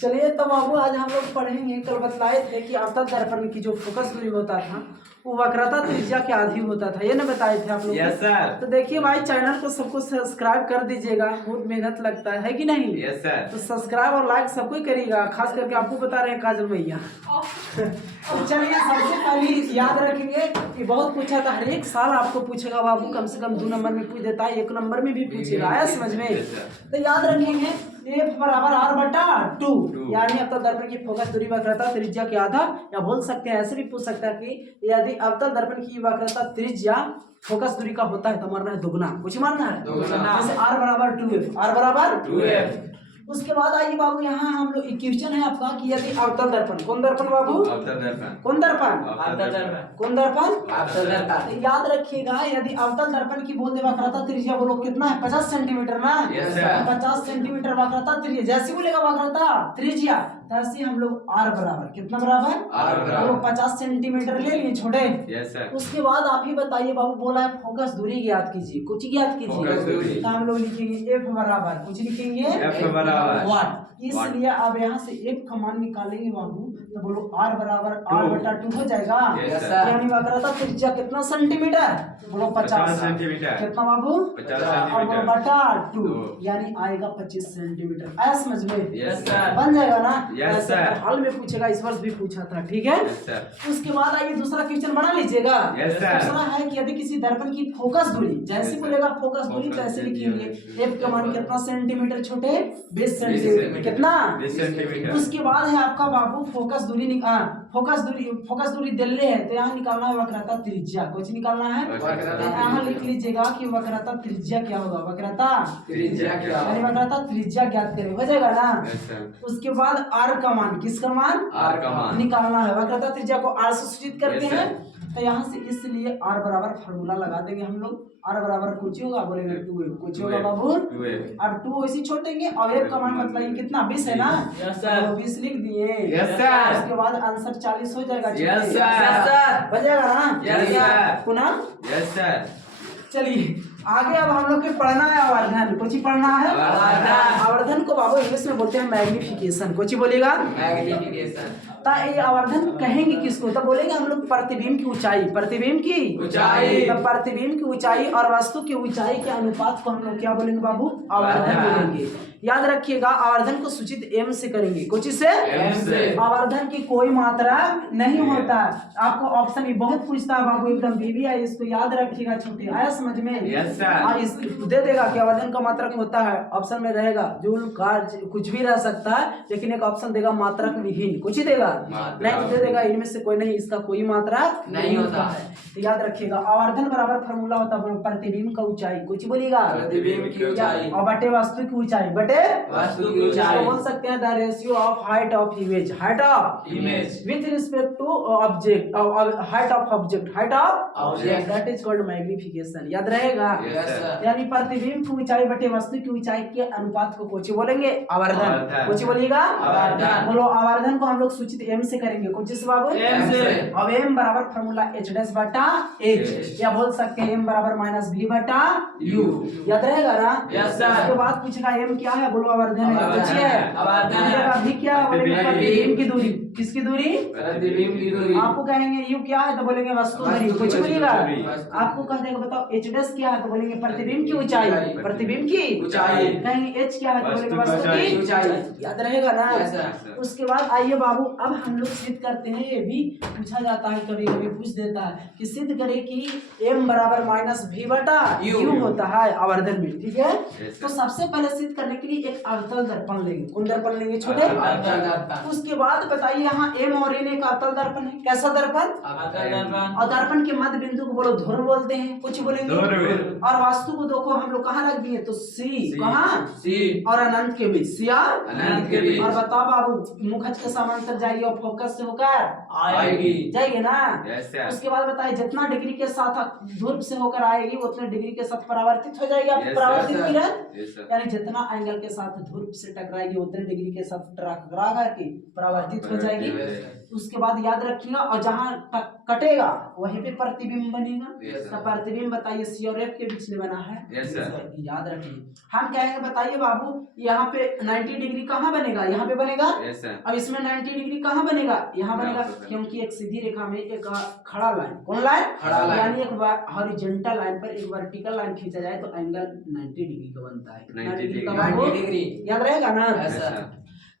चलिए तो बाबू आज हम लोग पढ़ेंगे। कल बतलाए थे कि अवतल दर्पण की जो फोकस दूरी होता था वो वक्रता त्रिज्या के आधी होता था, ये ना बताए थे आप लोग। Yes sir. तो देखिए भाई चैनल को सबको सब्सक्राइब कर दीजिएगा, बहुत मेहनत लगता है कि नहीं। Yes sir. तो सब्सक्राइब और लाइक सबको ही करिएगा, खास करके आपको बता रहे हैं काजल भैया। तो चलिए सबसे पहले याद रखेंगे कि बहुत पूछा था, हर एक साल आपको पूछेगा बाबू, कम से कम 2 नंबर में पूछ देता है, 1 नंबर में भी पूछेगा, आया समझ में। तो याद रखेंगे F बराबर R/2, यानी अवतल दर्पण की फोकस दूरी वक्रता त्रिज्या के आधा, या बोल सकते हैं ऐसे भी पूछ सकता है कि यदि अवतल दर्पण की वक्रता त्रिज्या फोकस दूरी का होता है तो मानना है दुगना, कुछ मानना है जैसे R बराबर 2F, R बराबर 2F। उसके बाद आइए बाबू यहाँ हम लोग क्वेश्चन है आपका कि यदि अवतल दर्पण, कौन दर्पण बाबू? अवतल दर्पण। कौन दर्पण? अवतल दर्पण। कौन दर्पण? अवतल दर्पण। याद रखिएगा यदि अवतल दर्पण की बोल दे वक्रता त्रिज्या बोलो कितना है? 50 सेंटीमीटर ना। 50 सेंटीमीटर वक्रता त्रिज्या, जैसे बोलेगा वक्रता त्रिज्या तैसे हम लोग R बराबर कितना बराबर? R बराबर 50 सेंटीमीटर ले लिए छोटे। उसके बाद आप ही बताइए बाबू, बोला है फोकस दूरी ज्ञात कीजिए, कुछ ज्ञात कीजिए, तो हम लोग लिखेंगे F बराबर, कुछ लिखेंगे F बराबर वाट। इसलिए अब यहाँ से F का मान निकालेंगे बाबू, तो बोलो R बराबर R/2 हो जाएगा। यानी वक्रता त्रिज्या कितना सेंटीमीटर? बोलो 50 सेंटीमीटर। कितना बाबू? 50/2, यानी आएगा 25 सेंटीमीटर। आया समझ में? बन जाएगा ना। हाल में पूछेगा, इस वर्ष भी पूछा था, ठीक है। उसके बाद आइए दूसरा क्वेश्चन बना लीजिएगा। दूसरा है कि यदि किसी दर्पण की फोकस दूरी, जैसे बोलेगा फोकस दूरी तो ऐसे लिखेंगे F का मान कितना सेंटीमीटर छोटे? 20 सेंटीमीटर। कितना? 20 सेंटीमीटर। उसके बाद है आपका बाबू फोकस दूरी फोकस दूरी दिल्ली है तो यहाँ निकालना है वक्रता त्रिज्या, कुछ निकालना है। तो यहाँ लिख लीजिएगा कि वक्रता त्रिज्या क्या होगा? वक्रता त्रिज्या क्या, यानी वक्रता त्रिज्या ज्ञात करें, हो जाएगा ना। उसके बाद R का मान, किसका मान? R का मान निकालना है। वक्रता त्रिज्या को R से सूचित करते हैं, तो यहाँ से इसलिए R बराबर फार्मूला लगा देंगे हम लोग। R बराबर कुछ होगा, बोलेंगे 2F, कुछ होगा बाबू 2F। अब 2 ऐसे छोड़ देंगे, अब F का मान मतलब ये कितना? 20 है ना। तो 20 लिख दिए। उसके बाद आंसर 40 हो जाएगा। बजेगा ना पुनः। चलिए आगे अब हम लोग के पढ़ना है आवर्धन, कुछ ही पढ़ना है। आवर्धन को बाबू इंग्लिश में बोलते हैं मैग्निफिकेशन, कुछ ही बोलेगा मैग्निफिकेशन। ये आवर्धन कहेंगे किसको? तो बोलेंगे हम लोग प्रतिबिंब की ऊंचाई, प्रतिबिंब की ऊंचाई। तो प्रतिबिंब की ऊंचाई और वस्तु की ऊंचाई के अनुपात को हम लोग क्या बोलेंगे बाबू? आवर्धन बोलेंगे। याद रखिएगा आवर्धन को सूचित M से करेंगे, कुछ से M से। आवर्धन की कोई मात्रा नहीं होता। आपको ऑप्शन भी बहुत पूछता है बाबू, एकदम बीबी है, इसको याद रखिएगा छोटे, आया समझ में। दे देगा कि आवर्धन का मात्रक होता है, ऑप्शन में रहेगा जूल, कार्ज, कुछ भी रह सकता है, लेकिन एक ऑप्शन देगा मात्रक विहीन, कुछ ही देगा नहीं तो दे देगा इनमें से कोई नहीं, इसका कोई मात्रा नहीं होता है। तो याद रखिएगा आवर्धन बराबर फार्मूला होता है प्रतिबिंब का ऊंचाई, कुछ बोलिएगा प्रतिबिंब की ऊंचाई, और बटे वस्तु की ऊंचाई, बटे वस्तु की ऊंचाई। बोल सकते हैं the ratio of height of image, height of image with respect to object, height of object, height of object, that is called magnification. याद रहेगा। यानी प्रतिबिंब की ऊंचाई बटे वस्तु की ऊंचाई के अनुपात को कुछ बोलेंगे आवर्धन, कुछ बोलिएगा आवर्धन। बोलो आवर्धन को हम लोग सूचित M से करेंगे, कुछ से बाबू M से। अब M बराबर फार्मूला H'/H, या बोल सकते हैं M बराबर -V/U। याद रहेगा ना। उसके बाद पूछेगा M क्या है? बोलो आवर्धन है, पूछिए आवर्धन। V क्या है? बोलेंगे प्रतिबिंब की दूरी, किसकी दूरी? प्रतिबिंब की दूरी। आपको कहेंगे U क्या है? तो बोलेंगे वस्तु दूरी, कुछ बोलिएगा। आपको कह देगा बताओ H' क्या है? तो बोलेंगे प्रतिबिंब की ऊंचाई, प्रतिबिंब की ऊंचाई। कहेंगे H क्या है? तो बोलेंगे वस्तु की ऊंचाई। याद रहेगा ना। उसके बाद आइए बाबू अब हम लोग सिद्ध करते हैं, ये भी पूछा जाता है, कभी कभी पूछ देता है कि सिद्ध करे कि M बराबर -V/U होता है आवर्धन में, ठीक है। तो सबसे पहले सिद्ध करने के लिए एक अवतल दर्पण लेंगे, कौन दर्पण लेंगे छोटे? उसके बाद बताइए यहाँ M और N एक अवतल दर्पण है, कैसा दर्पण? और दर्पण के मध्य बिंदु को बोलो ध्रुव बोलते हैं, कुछ बोलेंगे। और वास्तु को देखो हम लोग कहाँ रख दिए? तो C, कहाँ? C और अनंत के बीच, C और अनंत के बीच। और बताओ बाबू मुखज के समांतर जाएगी और फोकस से होकर आएगी, जाएगी ना। उसके बाद बताइए जितना डिग्री के साथ ध्रुव से होकर आएगी उतने डिग्री के साथ परावर्तित हो जाएगी। परावर्तित किरण यानी जितना एंगल के साथ ध्रुव से टकराएगी उतने डिग्री के साथ टकरा करके परावर्तित हो जाएगी। उसके बाद याद रखिएगा और जहाँ कटेगा वहीं पे प्रतिबिंब बनेगा। Yes, तो प्रतिबिंब बताइए सी और एफ के बीच में बना है। Yes, sir. याद रखिए। हम कहेंगे बताइए बाबू यहाँ पे 90 डिग्री कहाँ बनेगा, यहाँ पे बनेगा। Yes, sir. अब इसमें 90 डिग्री कहाँ बनेगा, यहाँ बनेगा, यहाँ पे बनेगा। क्योंकि एक सीधी रेखा में एक खड़ा लाइन, कौन लाइन, खड़ा लाइन। यानी एक हॉरिजॉन्टल लाइन पर एक वर्टिकल लाइन खींचा जाए तो एंगल 90 डिग्री का बनता है। 90 डिग्री। 90 डिग्री याद रहेगा ना। Yes, sir.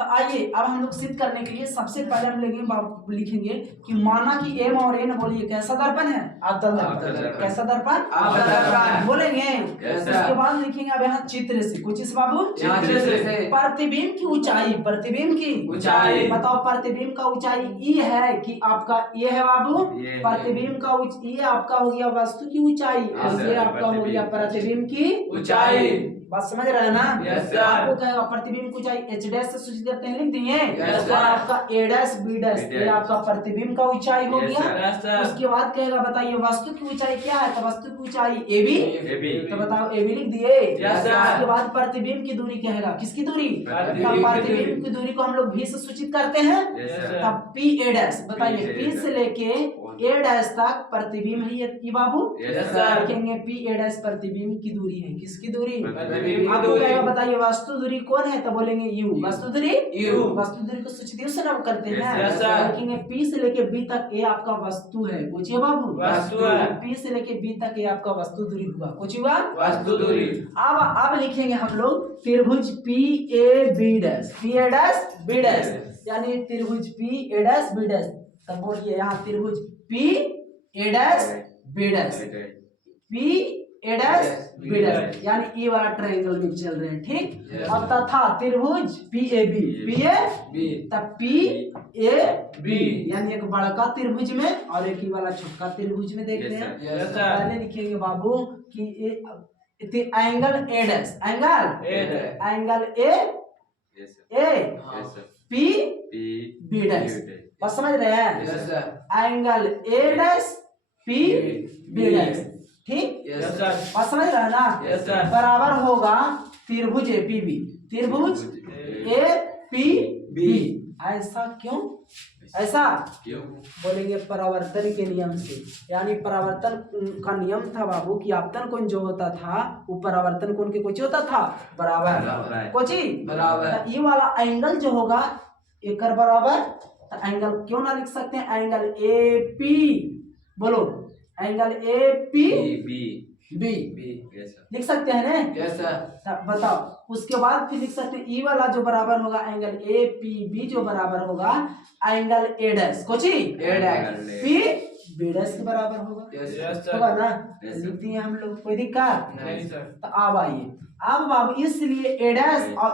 तो आइए अब हम लोग सिद्ध करने के लिए सबसे पहले हम लिखेंगे कि माना कि एम और एन बोलिए कैसा दर्पण है, अवतल दर्पण। कैसा दर्पण, अवतल दर्पण बोलेंगे। Yes, sir. उसके बाद लिखेंगे अब यहाँ चित्र से, कुछ इस बाबू चित्र से। प्रतिबिंब की ऊंचाई, प्रतिबिंब की ऊंचाई। बताओ प्रतिबिंब का ऊंचाई ई है कि आपका ये है बाबू, ये है। प्रतिबिंब का ये आपका हो गया वस्तु की ऊंचाई Yes, और sir. ये आपका हो गया प्रतिबिंब की ऊंचाई। बात समझ रहे हैं ना। Yes, sir. आपको कहेगा प्रतिबिंब की ऊंचाई h डैश से सूचित करते हैं, लिख दिए। Yes, sir. आपका a डैश b डैश ये आपका प्रतिबिंब का ऊंचाई हो Yes, गया। sir. Yes, sir. उसके बाद कहेगा बताइए वस्तु की ऊंचाई क्या है, तो वस्तु की ऊंचाई ab, AB। तो बताओ ab लिख दिए। Yes, sir. उसके बाद प्रतिबिंब की दूरी कहेगा, किसकी दूरी, प्रतिबिंब की प्रतिबिंब की दूरी को हम लोग v से सूचित करते हैं। Yes, sir. तब p a डैश बताइए P p से लेके a डैश तक प्रतिबिंब है ये बाबू। Yes, sir. लिखेंगे p a डैश प्रतिबिंब की दूरी है, किसकी दूरी, प्रतिबिंब की आपको दूरी। कहेगा बताइए वस्तु दूरी कौन है, तो बोलेंगे u, वस्तु दूरी U। वस्तु दूरी को सूचित से नाम करते Yes, हैं। yes, sir. लिखेंगे p से लेके b तक ये आपका वस्तु है, पूछिए बाबू वस्तु है। p से लेके b तक ये आपका वस्तु दूरी हुआ, कुछ हुआ वस्तु दूरी। अब लिखेंगे हम लोग त्रिभुज p a b dash, p a dash b dash, यानी त्रिभुज p a dash b dash. तब बोलिए यहाँ त्रिभुज p a dash b dash, p a dash b dash, यानी ए वाला ट्रायंगल में चल रहे हैं, ठीक। Yes. और तथा त्रिभुज p a b, p a B। तब p a B। यानी एक बड़का त्रिभुज में और एक ही वाला छोटा त्रिभुज में देखते Yes, हैं। sir. Yes, तो sir. पहले लिखेंगे बाबू कि angle a dash, angle a Yes, sir. a Yes, sir. p P b dash, बस समझ रहे हैं। Yes, sir. Angle a dash p b dash, ठीक। Yes, sir. बस समझ रहे हैं ना। Yes, sir. बराबर होगा त्रिभुज ए पी बी, त्रिभुज ए पी बी। ऐसा क्यों, ऐसा क्यों? बोलेंगे परावर्तन के नियम से, यानी परावर्तन का नियम था बाबू कि आपतन कोण जो होता था वो परावर्तन कोण के कुछ होता था बराबर, बराबर। कोची बराबर। तो ये वाला एंगल जो होगा एक बराबर, तो एंगल क्यों ना लिख सकते हैं एंगल ए पी, बोलो angle A P B। B Yes, sir. लिख सकते हैं ना। Yes, sir. तब बताओ उसके बाद फिर लिख सकते हैं ई वाला जो बराबर होगा एंगल ए पी बी जो बराबर होगा एंगल ए डैश, कोची A dash। P B dash के बराबर होगा, Yes, sir. होगा ना। Yes, sir. लिख दिए हम लोग, कोई दिक्कत नहीं, sir. तो अब आइए अब बाबू इसलिए ए डैश और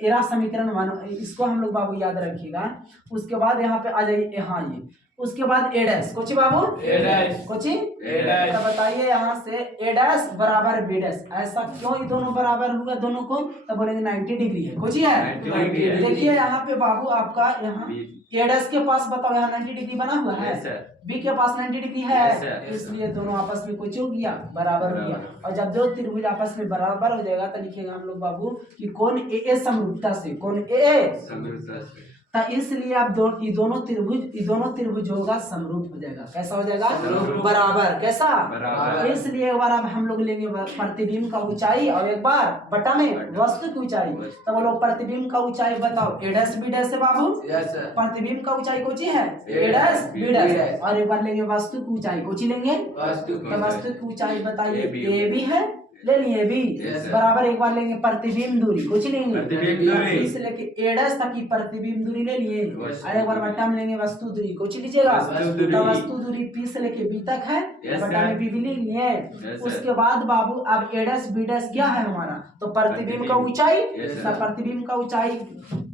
एरा समीकरण मानो इसको हम लोग बाबू याद रखिएगा। उसके बाद यहाँ पे आ जाइए यहाँ ये, उसके बाद ए डैश, कोची बाबू A dash। कोची A dash। तो बताइए यहाँ से ए डैश बराबर बी डैश, ऐसा क्यों ये दोनों बराबर हुआ दोनों को, तो बोलेंगे 90 डिग्री है, कोची है 90 डिग्री है। देखिए यहाँ पे बाबू आपका यहाँ B। ए डैश के पास बताओ यहाँ 90 डिग्री बना हुआ है, Yes, sir. बी के पास 90 डिग्री है। Yes, sir. Yes, इसलिए दोनों आपस में कुछ हो गया बराबर हो गया। और जब दो त्रिभुज आपस में बराबर हो जाएगा तो लिखेगा हम लोग बाबू कि कोण ए समरूपता से, कोण ए समरूपता से। तो इसलिए आप ये दोनों त्रिभुज होगा समरूप हो जाएगा, कैसा हो जाएगा समरूप। बराबर, कैसा बराबर। इसलिए एक बार अब हम लोग लेंगे प्रतिबिंब का ऊंचाई और एक बार बटा में वस्तु की ऊंचाई। तो बोलो प्रतिबिंब का ऊंचाई बताओ ए डैश बी डैश है बाबू, Yes, sir. प्रतिबिंब का ऊंचाई कौची है A A dash B B dash, dash. और एक बार लेंगे वस्तु की ऊंचाई कौची लेंगे, वस्तु तो वस्तु की ऊंचाई बताइए AB ए बी है, ले लिए बी Yes, sir. बराबर एक बार लेंगे प्रतिबिंब दूरी कुछ लेंगे प्रतिबिंब दूरी। इस लेके ए डैश तक की प्रतिबिंब दूरी ले लिए वस्तु और एक बार बट्टा में लेंगे वस्तु दूरी कुछ लीजिएगा। वस्तु दूरी। तो वस्तु दूरी पी से लेके बी तक है, Yes, बट्टा sir. में बी भी ले लिए। Yes, sir. उसके बाद बाबू अब ए डैश बी डैश क्या है हमारा, तो प्रतिबिंब का प्रतिबिंब। ऊंचाई। Yes, sir. तो प्रतिबिंब का ऊंचाई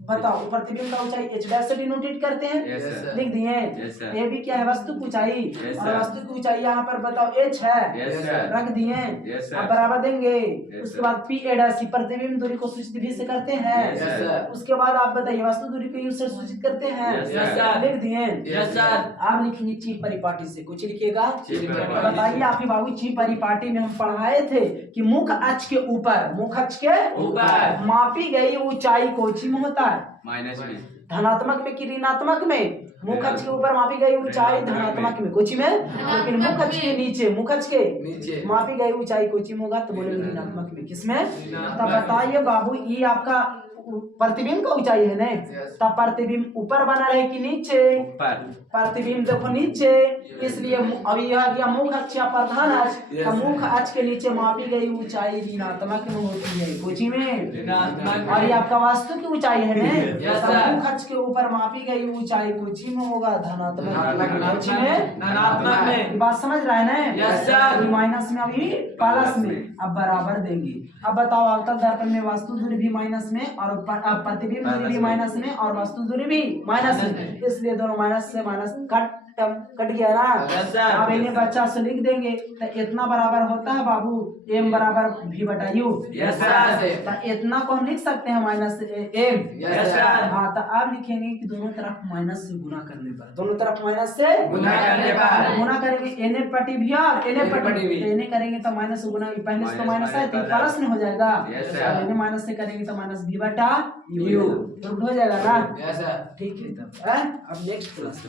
बताओ, प्रतिबिंब का ऊंचाई h डैश से डिनोटेट करते हैं, Yes, sir. लिख दिए। Yes, sir. ए भी क्या है वस्तु की ऊंचाई, Yes, और sir. वस्तु की ऊंचाई यहाँ पर बताओ h है, Yes, sir. रख दिए। Yes, sir. अब बराबर देंगे। Yes, उसके sir. बाद पी ए डैश की प्रतिबिंब दूरी को सूचित भी से करते हैं। Yes, sir. उसके बाद आप बताइए वस्तु दूरी को यूज से सूचित करते हैं। Yes, sir. लिख दिए। Yes, sir. आप लिखेंगे ची परिपाटी से, कुछ लिखिएगा। ची तो परिपाटी बताइए से। आप ही बाबू ची परिपाटी में हम पढ़ाए थे कि मुख अक्ष के ऊपर, मुख अक्ष के ऊपर मापी गई ऊंचाई कोची में होता है, माइनस में धनात्मक में कि ऋणात्मक में, मुख अक्ष के ऊपर मापी गई ऊंचाई धनात्मक में कोची में, लेकिन मुख अक्ष के नीचे, मुख अक्ष के नीचे मापी गई ऊंचाई कोची में होगा, तो बोलेंगे ऋणात्मक में। किसमें? तब बताइए बाबू, ये आपका प्रतिबिंब का ऊंचाई है ना, तब प्रतिबिंब ऊपर बना रहे कि नीचे? प्रतिबिंब देखो नीचे, इसलिए अभी यह गया मुख अक्ष या प्रधान अक्ष, तो मुख अक्ष के नीचे मापी गई ऊंचाई ऋणात्मक में होती है कोची में। और ये आपका वास्तु की ऊंचाई है ना, तो मुख अक्ष के ऊपर मापी गई ऊंचाई कोची में होगा, धनात्मक में। कोची में? धनात्मक में। बात समझ रहा है ना? Yes sir. अभी माइनस में, अभी प्लस में, अब बराबर देंगे। अब बताओ, अवतल दर्पण में वास्तु दूरी भी माइनस में और प्रतिबिंब दूरी भी माइनस में और वास्तु दूरी भी माइनस में, इसलिए दोनों माइनस से माइनस कट गया ना। अब इन्हें बच्चा से लिख देंगे, तो इतना बराबर होता है बाबू m बराबर v बटा u। तो इतना को हम लिख सकते हैं माइनस m। हाँ, तो अब लिखेंगे कि दोनों तरफ माइनस से गुना करने पर, दोनों तरफ माइनस से गुना करने पर गुना करेंगे na पटी v और na पटी na करेंगे तो माइनस से गुना, पहले से तो माइनस है तो प्लस में हो जाएगा, अब na माइनस से करेंगे तो माइनस v बटा u हो जाएगा ना। ठीक है, तब अब नेक्स्ट क्लास।